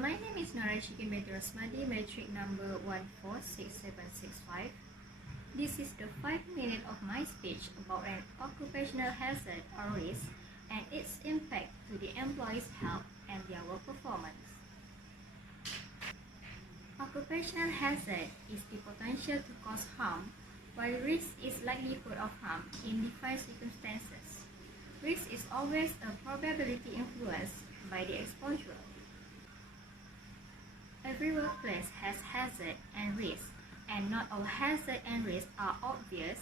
My name is Asyiqin Binti Rosmadi, metric number 146765. This is the 5 minute of my speech about an occupational hazard or risk and its impact to the employee's health and their work performance. Occupational hazard is the potential to cause harm, while risk is likelihood of harm in defined circumstances. Risk is always a probability influenced by the exposure. Every workplace has hazard and risk, and not all hazard and risk are obvious,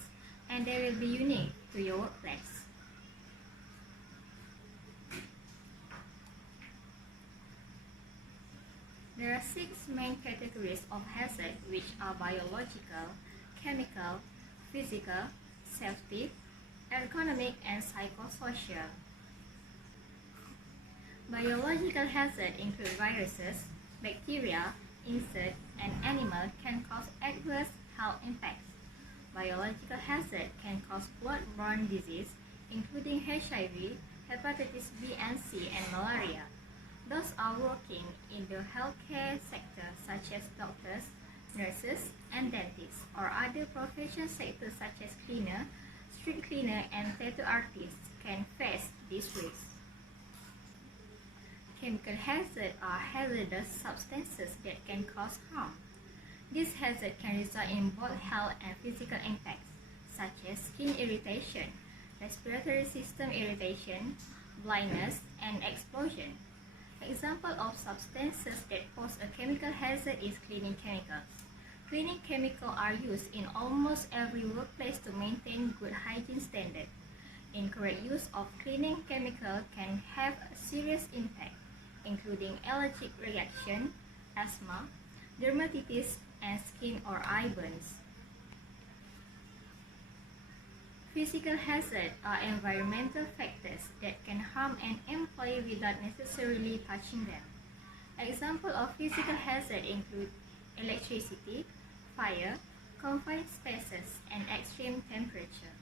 and they will be unique to your workplace. There are 6 main categories of hazard, which are biological, chemical, physical, safety, ergonomic, and psychosocial. Biological hazard include viruses, bacteria, insects, and animals can cause adverse health impacts. Biological hazard can cause blood-borne disease, including HIV, hepatitis B and C, and malaria. Those are working in the healthcare sector, such as doctors, nurses, and dentists, or other profession sectors such as cleaner, street cleaner, and tattoo artists can face this risk. Chemical hazards are hazardous substances that can cause harm. This hazard can result in both health and physical impacts, such as skin irritation, respiratory system irritation, blindness, and explosion. Example of substances that pose a chemical hazard is cleaning chemicals. Cleaning chemicals are used in almost every workplace to maintain good hygiene standards. Incorrect use of cleaning chemicals can have a serious impact, including allergic reaction, asthma, dermatitis, and skin or eye burns. Physical hazards are environmental factors that can harm an employee without necessarily touching them. Examples of physical hazards include electricity, fire, confined spaces, and extreme temperature.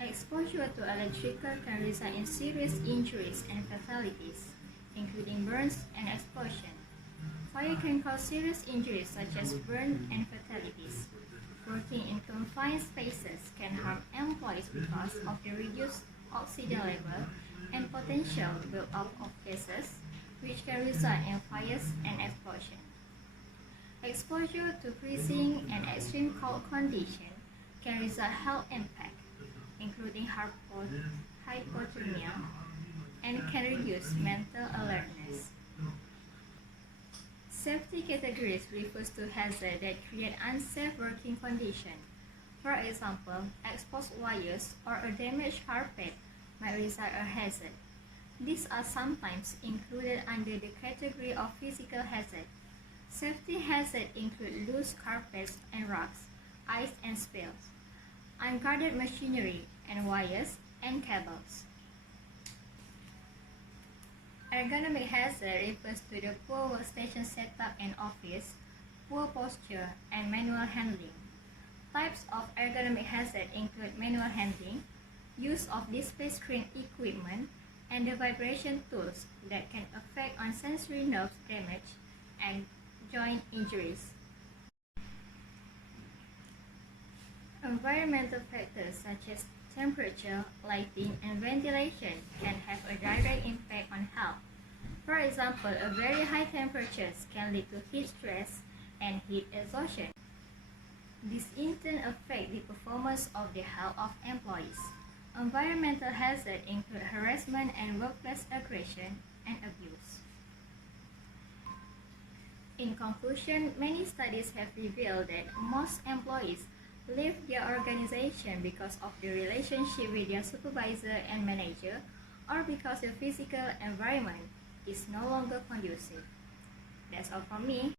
Exposure to electrical can result in serious injuries and fatalities, including burns and explosion. Fire can cause serious injuries such as burns and fatalities. Working in confined spaces can harm employees because of the reduced oxygen level and potential build-up of gases, which can result in fires and explosion. Exposure to freezing and extreme cold conditions can result health impact, including hypothermia, and can reduce mental alertness. Safety categories refers to hazards that create unsafe working conditions. For example, exposed wires or a damaged carpet might result a hazard. These are sometimes included under the category of physical hazard. Safety hazards include loose carpets and rugs, ice and spills, unguarded machinery and wires and cables. Ergonomic hazard refers to the poor workstation setup and office, poor posture, and manual handling. Types of ergonomic hazard include manual handling, use of display screen equipment, and the vibration tools that can affect on sensory nerve damage and joint injuries. Environmental factors such as temperature, lighting, and ventilation can have a direct impact on health. For example, a very high temperatures can lead to heat stress and heat exhaustion. This in turn affect the performance of the health of employees. Environmental hazards include harassment and workplace aggression and abuse. In conclusion, many studies have revealed that most employees leave their organization because of the relationship with their supervisor and manager, or because the physical environment is no longer conducive. That's all from me.